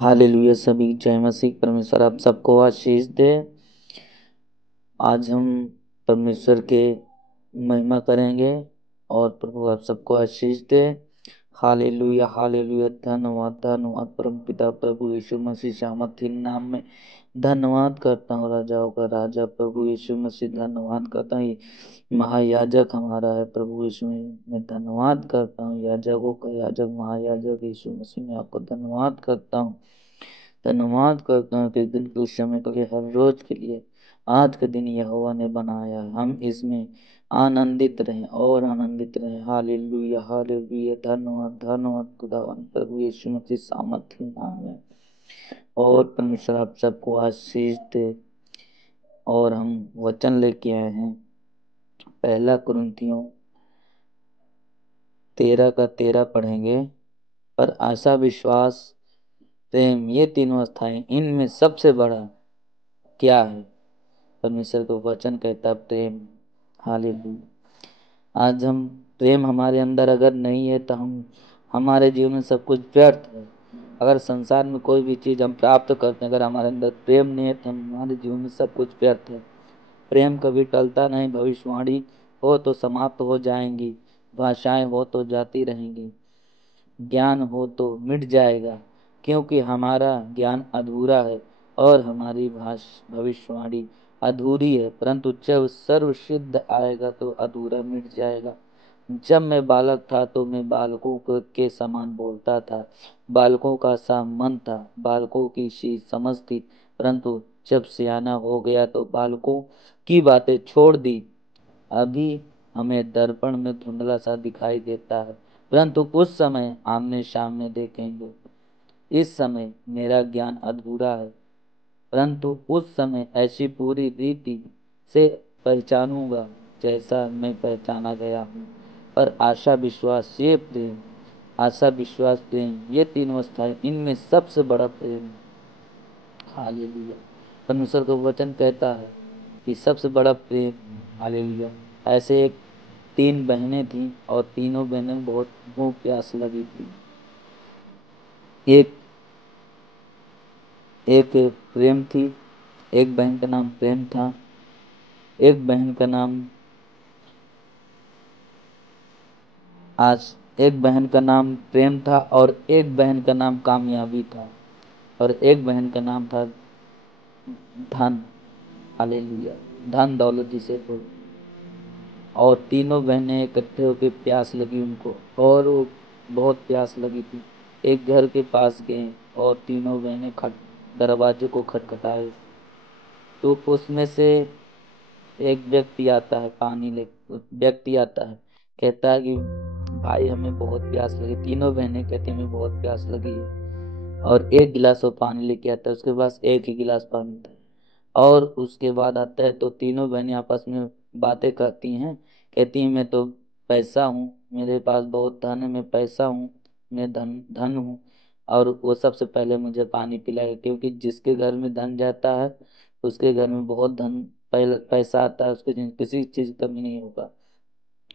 Hallelujah. सभी जय मसीह। परमेश्वर आप सबको आशीष दे। आज हम परमेश्वर के महिमा करेंगे और प्रभु आप सबको आशीष दे। Hallelujah hallelujah. धन्यवाद धन्यवाद परम पिता प्रभु यीशु मसीह सामर्थी नाम में धन्यवाद करता हूँ। राजाओं का राजा प्रभु यीशु मसीह धन्यवाद करता हूँ। महायाजक हमारा है प्रभु यीशु में धन्यवाद करता हूँ। याजकों का याजक महायाजक यीशु मसीह में आपको धन्यवाद करता हूँ। धन्यवाद करता हूँ कि दिन के समय के लिए हर रोज के लिए आज के दिन यहोवा ने बनाया, हम इसमें आनंदित रहें और आनंदित रहें। Hallelujah hallelujah. धन्यवाद धन्यवाद खुदावन प्रभु यीशु मसीह सामर्थ्य नाम है। और परमेश्वर आप सबको आशीष दे। और हम वचन लेके आए हैं पहला कुरिन्थियों 13 पढ़ेंगे। पर आशा विश्वास प्रेम ये तीनों अवस्थाएं, इनमें सबसे बड़ा क्या है? परमेश्वर को वचन कहता प्रेम। हालेलुया। आज हम प्रेम हमारे अंदर अगर नहीं है तो हमारे जीवन में सब कुछ व्यर्थ है। अगर संसार में कोई भी चीज हम प्राप्त करते हैं, अगर हमारे अंदर प्रेम नहीं है तो हमारे जीवन में सब कुछ व्यर्थ है। प्रेम कभी टलता नहीं। भविष्यवाणी हो तो समाप्त हो जाएंगी, भाषाएं हो तो जाती रहेंगी, ज्ञान हो तो मिट जाएगा, क्योंकि हमारा ज्ञान अधूरा है और हमारी भविष्यवाणी अधूरी है। परंतु जब सर्व सिद्ध आएगा तो अधूरा मिट जाएगा। जब मैं बालक था तो मैं बालकों के समान बोलता था, बालकों का सा मन था, बालकों की सी समझ थी। परंतु जब सियाना हो गया तो बालकों की बातें छोड़ दी। अभी हमें दर्पण में धुंधला सा दिखाई देता है, परंतु उस समय आमने सामने देखेंगे। इस समय मेरा ज्ञान अधूरा है, परंतु उस समय ऐसी पूरी रीति से पहचानूंगा जैसा मैं पहचाना गया हूँ। पर आशा विश्वास ये प्रेम, आशा विश्वास प्रेम ये तीनों अवस्थाएं, इनमें सबसे बड़ा प्रेम है। हालेलुया। परमेश्वर का वचन कहता है कि सबसे बड़ा प्रेम। हालेलुया। ऐसे एक 3 बहनें थीं और तीनों बहनें बहुत भूख प्यास लगी थी। एक एक प्रेम थी, एक बहन का नाम प्रेम था, एक बहन का नाम एक बहन का नाम प्रेम था और एक बहन का नाम कामयाबी था और एक बहन का नाम था धन। हालेलुया। धन दौलत जिसे बोल। और तीनों बहनें इकट्ठे होकर प्यास लगी उनको, और वो बहुत प्यास लगी थी। एक घर के पास गए और तीनों बहनें दरवाजे को खटखटाए। तो उसमें से एक व्यक्ति आता है, व्यक्ति आता है, कहता है कि भाई हमें बहुत प्यास लगी। तीनों बहनें कहती हमें बहुत प्यास लगी है। और एक गिलास वो पानी लेके आता है, उसके पास एक ही गिलास पानी था। और उसके बाद आता है तो तीनों बहनें आपस में बातें करती हैं। कहती हैं मैं तो पैसा हूँ, मेरे पास बहुत धन है, मैं पैसा हूँ, मैं धन धन हूँ, और वो सबसे पहले मुझे पानी पिलाएगा। क्योंकि जिसके घर में धन जाता है उसके घर में बहुत धन पैसा आता है, उसके किसी चीज की कमी नहीं होगा।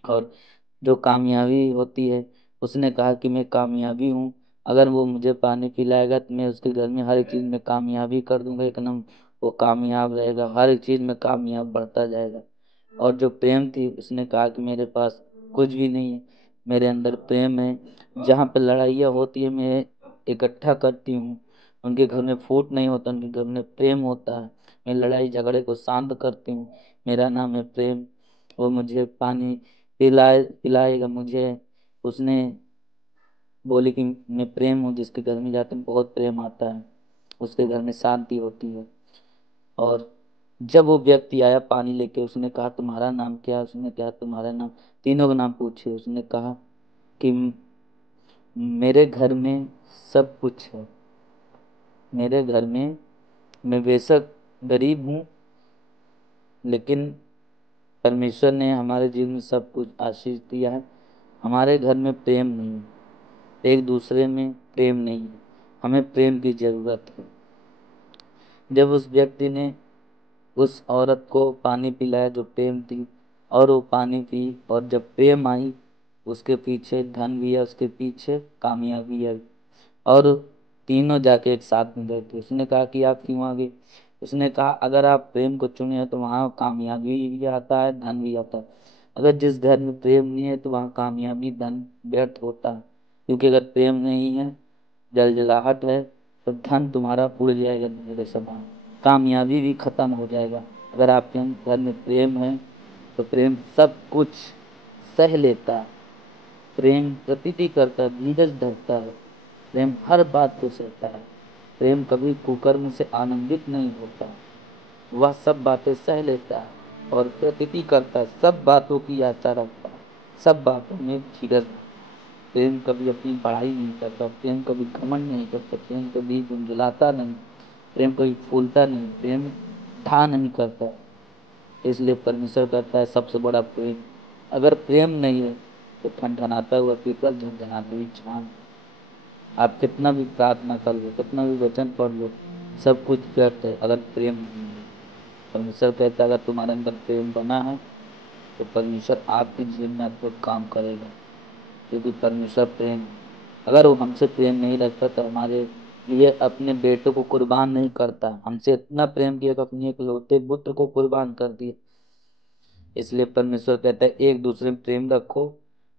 और जो कामयाबी होती है, उसने कहा कि मैं कामयाबी हूँ, अगर वो मुझे पानी पिलाएगा तो मैं उसके घर में हर एक चीज में कामयाबी कर दूंगा, एक नम वो कामयाब रहेगा, हर एक चीज में कामयाब बढ़ता जाएगा। और जो प्रेम थी, उसने कहा कि मेरे पास कुछ भी नहीं है, मेरे अंदर प्रेम है। जहाँ पे लड़ाइयाँ होती है मैं इकट्ठा करती हूँ, उनके घर में फूट नहीं होता, उनके घर में प्रेम होता है। मैं लड़ाई झगड़े को शांत करती हूँ, मेरा नाम है प्रेम। वो मुझे पानी पिलाएगा मुझे। उसने बोली कि मैं प्रेम हूँ, जिसके घर में जाते हैं बहुत प्रेम आता है, उसके घर में शांति होती है। और जब वो व्यक्ति आया पानी लेके, उसने कहा तुम्हारा नाम क्या है? उसने कहा तुम्हारा नाम, तीनों का नाम पूछे। उसने कहा कि मेरे घर में सब कुछ है, मेरे घर में मैं बेशक गरीब हूँ, लेकिन परमेश्वर ने हमारे जीवन में सब कुछ आशीष दिया है। हमारे घर में प्रेम नहीं है, एक दूसरे में प्रेम नहीं है, हमें प्रेम की जरूरत है। जब उस व्यक्ति ने उस औरत को पानी पिलाया जो प्रेम थी, और वो पानी पी, और जब प्रेम आई उसके पीछे धन भी है, उसके पीछे कामयाबी है। और तीनों जाके एक साथ में गए थे। उसने कहा कि आप क्यों आ गए? उसने कहा अगर आप प्रेम को चुने हैं तो वहाँ कामयाबी भी आता है, धन भी आता है। अगर जिस घर में प्रेम नहीं है तो वहाँ कामयाबी धन व्यर्थ होता है, क्योंकि अगर प्रेम नहीं है, जलजलाहट है, तो धन तुम्हारा उड़ जाएगा मेरे समान, कामयाबी भी खत्म हो जाएगा। अगर आपके घर में प्रेम है तो प्रेम सब कुछ सह लेता है, प्रेम प्रतीति करता है, धीरज धरता है, प्रेम हर बात को सहता है। प्रेम कभी कुकर्म से आनंदित नहीं होता, वह सब बातें सह लेता है और प्रतीति करता है, सब बातों की आशा रखता है, सब बातों में धीरज। प्रेम कभी अपनी पढ़ाई नहीं करता, प्रेम कभी घमंड नहीं करता, प्रेम कभी झुंझुलाता नहीं, प्रेम कभी फूलता नहीं, प्रेम ढा नहीं करता। इसलिए परमेश्वर करता है सबसे बड़ा प्रेम। अगर प्रेम नहीं है तो ठनठनाता हुआ पीपल, झनझनाती हुई छान। आप कितना भी प्रार्थना कर लो, कितना भी वचन पढ़ लो, सब कुछ व्यर्थ है अगर प्रेम नहीं है। परमेश्वर कहता है अगर तुम्हारे अंदर प्रेम बना है तो परमेश्वर आपके जीवन में अद्भुत काम करेगा, क्योंकि परमेश्वर प्रेम है। अगर वो हमसे प्रेम नहीं रखता तो हमारे लिए अपने बेटे को कुर्बान नहीं करता। हमसे इतना प्रेम किया कि अपने एक लौते पुत्र को कुर्बान कर दिया। इसलिए परमेश्वर कहता है एक दूसरे में प्रेम रखो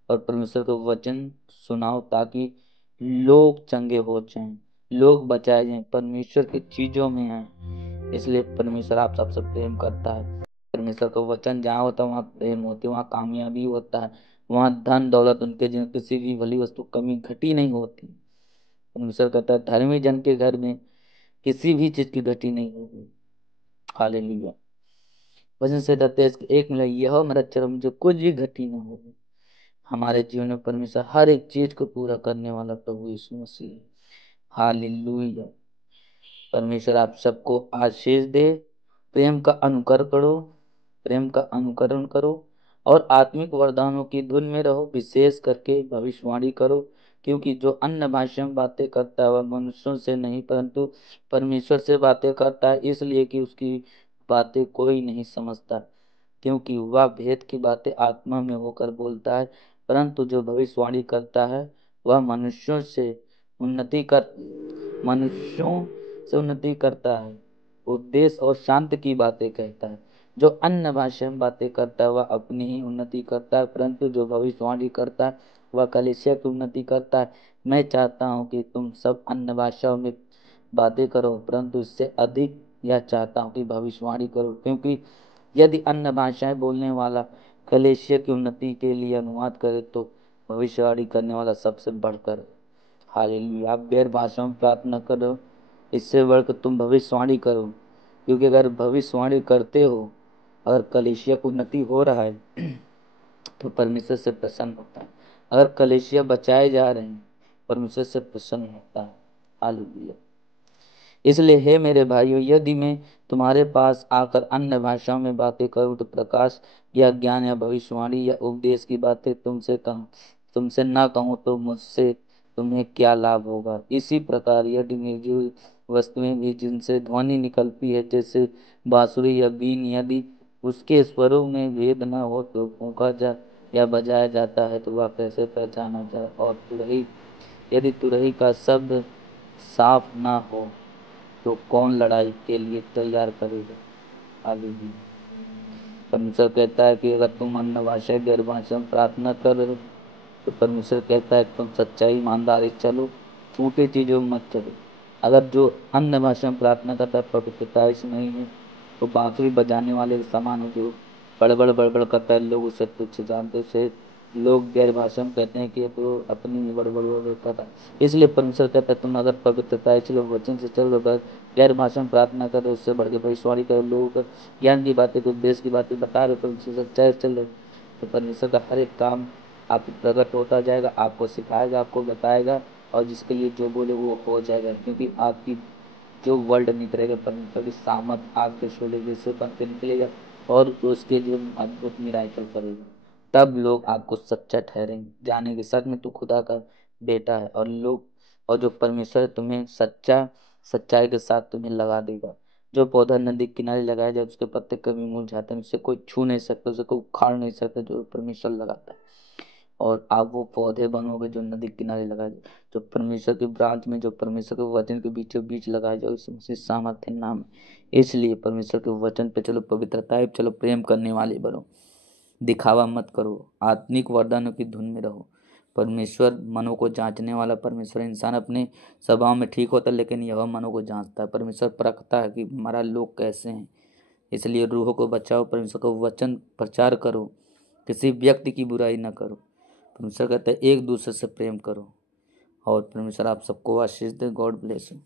और परमेश्वर को वचन सुनाओ, ताकि लोग चंगे हो जाएं, लोग बचाए जाएं, परमेश्वर की चीजों में हैं। इसलिए परमेश्वर आप सबसे प्रेम करता है। परमेश्वर का वचन जहाँ होता है वहाँ प्रेम होती है, वहाँ कामयाबी होता है, वहाँ धन दौलत उनके जीवन किसी भी भली वस्तु कमी घटी नहीं होती। परमेश्वर कहता है धर्मी जन के घर में किसी भी चीज की घटी नहीं होगी। हालेलुया। वचन से डरते एक मिला यह मेरा चरम जो कुछ भी घटी ना हो। हमारे जीवन में परमेश्वर हर एक चीज को पूरा करने वाला प्रभु यीशु मसीह है। हालेलुया। परमेश्वर आप सबको आशीष दे। प्रेम का अनुकरण करो, प्रेम का अनुकरण करो और आत्मिक वरदानों की धुन में रहो, विशेष करके भविष्यवाणी करो, क्योंकि जो अन्य भाषा में बातें करता है वह मनुष्यों से नहीं परंतु परमेश्वर से बातें करता है, इसलिए कि उसकी बातें कोई नहीं समझता, क्योंकि वह भेद की बातें आत्मा में होकर बोलता है। परंतु जो भविष्यवाणी करता है वह मनुष्यों से उन्नति करता है, उपदेश और शांति की बातें कहता है। जो अन्य भाषा में बातें करता है वह अपनी ही उन्नति करता है, परंतु जो भविष्यवाणी करता है वह कलीसिया की उन्नति करता है। मैं चाहता हूँ कि तुम सब अन्य भाषाओं में बातें करो, परंतु इससे अधिक यह चाहता हूँ कि भविष्यवाणी करो, क्योंकि यदि अन्य भाषाएं बोलने वाला कलीसिया की उन्नति के लिए अनुवाद करे तो भविष्यवाणी करने वाला सबसे बढ़कर। हालेलुया। आप गैर भाषाओं में प्रार्थना करो, इससे बढ़कर तुम भविष्यवाणी करो, क्योंकि अगर भविष्यवाणी करते हो, अगर कलीसिया की उन्नति हो रहा है तो परमेश्वर से प्रसन्न होता है। अगर कलीसिया बचाए जा रहे हैं परमेश्वर से प्रसन्न होता है। हालेलुया। इसलिए हे मेरे भाइयों, यदि मैं तुम्हारे पास आकर अन्य भाषाओं में बातें करूं तो प्रकाश या ज्ञान या भविष्यवाणी या उपदेश की बातें तुमसे ना कहूं तो मुझसे तुम्हें क्या लाभ होगा। इसी प्रकार यदि निर्जीव वस्तुएं भी जिनसे ध्वनि निकलती है, जैसे बांसुरी या बीन, यदि उसके स्वरों में भेद न हो तो फूंका जा या बजाया जाता है तो वह कैसे पहचाना जाए। और तुरही, यदि तुरही का शब्द साफ ना हो तो कौन लड़ाई के लिए तैयार करेगा। हालेलुया। परमेश्वर कहता है कि अगर तुम अन्य भाषा गैर भाषा में प्रार्थना कर रहे हो तो परमेश्वर कहता है तुम सच्चाई ईमानदारी चलो, झूठी चीजों में मत चलो। अगर जो अन्य भाषा में प्रार्थना करता है पवित्रता इसमें नहीं है तो बांसुरी बजाने वाले के समान हो, जो बड़बड़ बड़बड़ करता है, लोग उसे तुच्छ जानते से लोग गैर भाषा में कहते हैं कि तो अपनी बड़बड़ होता था। इसलिए परमेश्वर कहता है तुम अगर पवित्रता चलो, वचन से चलो, अगर गैर भाषा में प्रार्थना करो, उससे बढ़ के भविष्यवाणी करो, लोगों को ज्ञान की बातें को देश की बातें बता रहे हो, सच्चाई चल रहे, तो परमेश्वर का हर एक काम आप प्रकट होता जाएगा, आपको सिखाएगा, आपको बताएगा, और जिसके लिए जो बोले वो हो जाएगा, क्योंकि आपकी जो वर्ल्ड निकलेगा परमेश्वर की सामर्थ आपके शोले जैसे बन के निकलेगा और उसके लिए अद्भुत मिराकल करेगा। तब लोग आपको सच्चा ठहरेंगे, जानेंगे सच में तू खुदा का बेटा है। और जो परमेश्वर तुम्हें सच्चाई के साथ तुम्हें लगा देगा। जो पौधा नदी किनारे लगाया जाए उसके पत्ते कभी मुरझाते हैं, उसे कोई छू नहीं सकता, उसे कोई उखाड़ नहीं सकता, जो परमेश्वर लगाता है। और आप वो पौधे बनोगे जो नदी किनारे लगाए जाए, जो परमेश्वर की ब्रांच में, जो परमेश्वर के वचन के बीचों बीच लगाए जाए, उसमें सामर्थ्य नाम है। इसलिए परमेश्वर के वचन पे चलो, पवित्रता है, चलो प्रेम करने वाले बनो, दिखावा मत करो, आत्मिक वरदानों की धुन में रहो। परमेश्वर मनों को जांचने वाला परमेश्वर, इंसान अपने स्वभाव में ठीक होता है लेकिन यह मनों को जांचता है। परमेश्वर परखता है कि हमारा लोग कैसे हैं। इसलिए रूहों को बचाओ, परमेश्वर का वचन प्रचार करो, किसी व्यक्ति की बुराई न करो। परमेश्वर कहता है एक दूसरे से प्रेम करो। और परमेश्वर आप सबको आशीष दे। God bless you.